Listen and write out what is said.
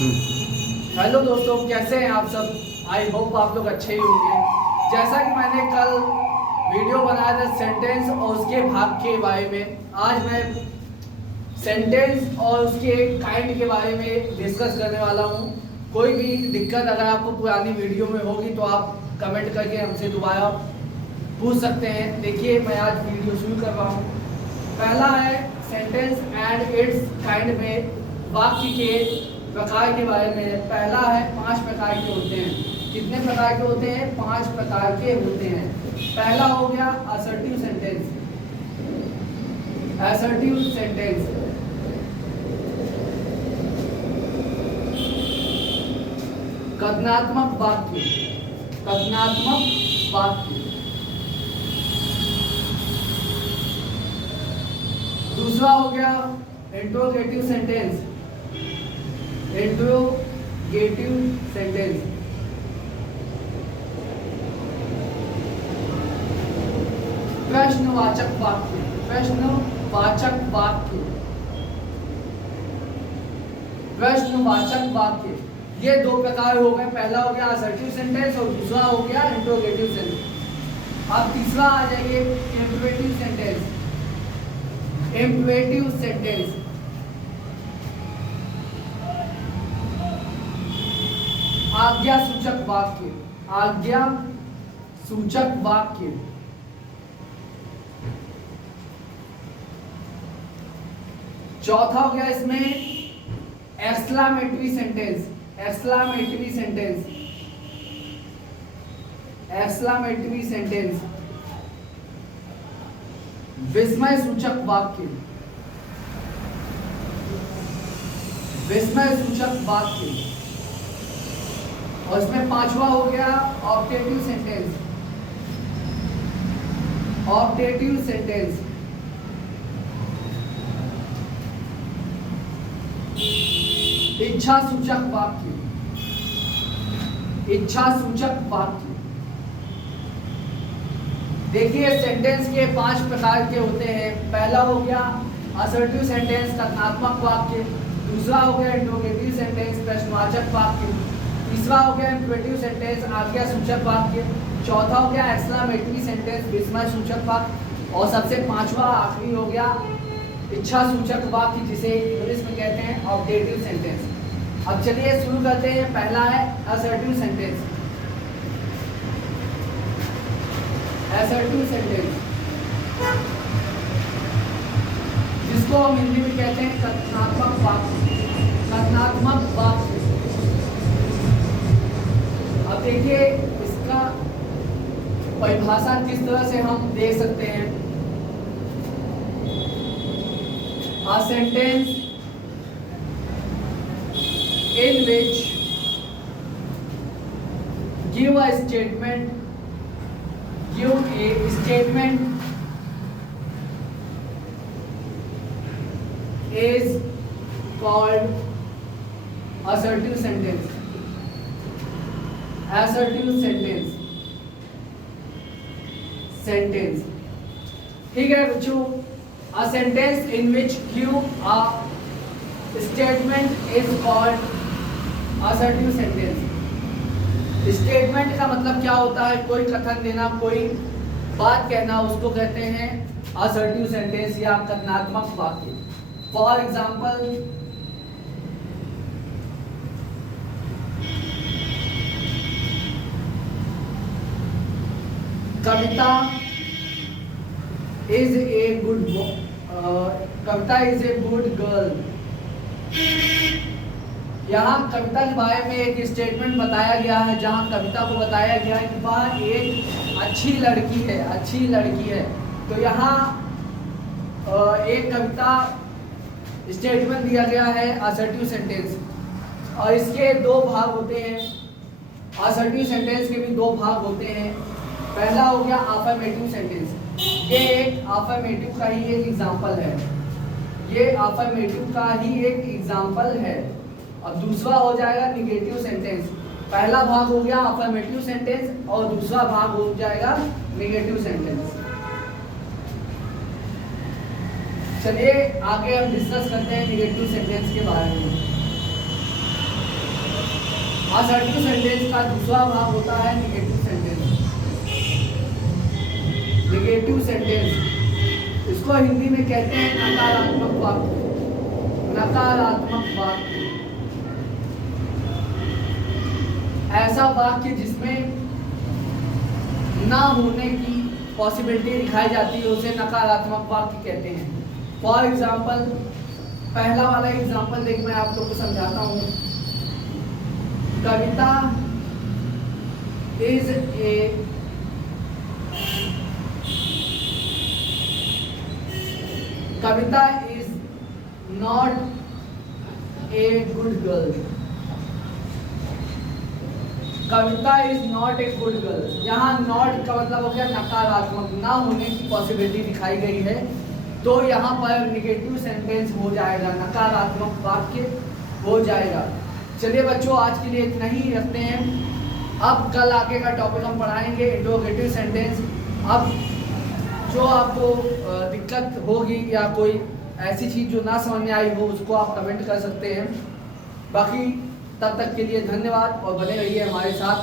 Hello दोस्तों, कैसे हैं आप सब। आई होप आप लोग अच्छे ही होंगे। जैसा कि मैंने कल वीडियो बनाया था सेंटेंस और उसके भाग के बारे में, आज मैं सेंटेंस और उसके काइंड के बारे में डिस्कस करने वाला हूं। कोई भी दिक्कत अगर आपको पुरानी वीडियो में होगी तो आप कमेंट करके हमसे दोबारा पूछ सकते हैं। देखिए, मैं आज वीडियो शुरू कर रहा हूँ। पहला है सेंटेंस एंड इट्स काइंड में वाक्य के प्रकार के बारे में। पहला है 5 प्रकार के होते हैं। कितने प्रकार के होते हैं? 5 प्रकार के होते हैं। पहला हो गया असर्टिव सेंटेंस। असर्टिव सेंटेंस कथनात्मक वाक्य। कथनात्मक वाक्य। दूसरा हो गया इंट्रोगेटिव सेंटेंस। इंट्रोगेटिव सेंटेंस प्रश्नवाचक वाक्य। प्रश्नवाचक वाक्य। प्रश्नवाचक वाक्य। ये 2 प्रकार हो गए। पहला हो गया असर्टिव सेंटेंस और दूसरा हो गया इंट्रोगेटिव सेंटेंस। अब तीसरा आ जाइए इंपरेटिव सेंटेंस। इंपरेटिव सेंटेंस आज्ञा सूचक वाक्य। आज्ञा सूचक वाक्य। चौथा हो गया इसमें exclamatory sentence. Exclamatory sentence. Exclamatory sentence विस्मय सूचक वाक्य। विस्मय सूचक वाक्य। और इसमें पांचवा हो गया ऑब्जेक्टिव सेंटेंस। ऑब्जेक्टिव सेंटेंस इच्छा सूचक वाक्य। इच्छा सूचक वाक्य। देखिए, सेंटेंस के 5 प्रकार के होते हैं। पहला हो गया असर्टिव सेंटेंस कथनात्मक वाक्य। दूसरा हो गया इंट्रोगेटिव सेंटेंस प्रश्नवाचक वाक्य। तीसरा हो गया इंपरेटिव सेंटेंस आज्ञा सूचक वाक्य। चौथा हो गया एक्सक्लामेटरी सेंटेंस विस्मय सूचक वाक्य। और सबसे पांचवा आखिरी हो गया इच्छा सूचक वाक्य, जिसे इंग्लिश में कहते हैं ऑब्जेक्टिव सेंटेंस। अब चलिए शुरू करते हैं। पहला है असर्टिव सेंटेंस। असर्टिव सेंटेंस जिसको हम हिंदी में कहते हैं कथनात्मक वाक्य। कथनात्मक वाक्य। अब देखिए, इसका परिभाषा किस तरह से हम दे सकते हैं। A sentence in which give a statement is called assertive sentence. Assertive sentence ठीक है बच्चों। A sentence in which give a statement is called assertive sentence. Statement का मतलब क्या होता है? कोई कथन देना, कोई बात कहना, उसको कहते हैं असर्टिव सेंटेंस या कथनात्मक वाक्य। For example, Kavita is a good Kavita is a good girl। यहाँ कविता के बारे में एक स्टेटमेंट बताया गया है, जहाँ कविता को बताया गया है कि वह एक अच्छी लड़की है। अच्छी लड़की है। तो यहाँ एक कविता स्टेटमेंट दिया गया है असर्टिव सेंटेंस। और इसके 2 भाग होते हैं। असर्टिव सेंटेंस के भी 2 भाग होते हैं। पहला हो गया अफर्मेटिव सेंटेंस। ये एक अफर्मेटिव का ही एक एग्जाम्पल है। ये अफर्मेटिव का ही एक एग्जाम्पल है। अब दूसरा हो जाएगा निगेटिव सेंटेंस। पहला भाग हो गया अफर्मेटिव सेंटेंस और दूसरा भाग हो जाएगा निगेटिव सेंटेंस। चलिए आगे हम डिस्कस करते हैं निगेटिव सेंटेंस के बारे में। असर्टिव सेंटेंस का दूसरा भाग होता है निगेटिव सेंटेंस। निगेटिव सेंटेंस इसको हिंदी में कहते हैं नकारात्मक वाक्य। नकारात्मक वाक्य ऐसा वाक्य जिसमें ना होने की पॉसिबिलिटी दिखाई जाती है उसे नकारात्मक वाक्य कहते हैं। फॉर एग्जाम्पल, पहला वाला एग्जाम्पल देख मैं आप लोग को समझाता हूँ। Kavita is a Kavita is not a good girl. Kavita is not a good girl. यहाँ नॉट का मतलब हो गया नकारात्मक, ना होने की पॉसिबिलिटी दिखाई गई है, तो यहाँ पर निगेटिव सेंटेंस हो जाएगा, नकारात्मक वाक्य हो जाएगा। चलिए बच्चों, आज के लिए इतना ही रखते हैं। अब कल आगे का टॉपिक हम पढ़ाएंगे इंट्रोगेटिव सेंटेंस। अब जो आपको दिक्कत होगी या कोई ऐसी चीज़ जो ना समझ में आई हो उसको आप कमेंट कर सकते हैं। बाकी तब तक के लिए धन्यवाद और बने रहिए हमारे साथ।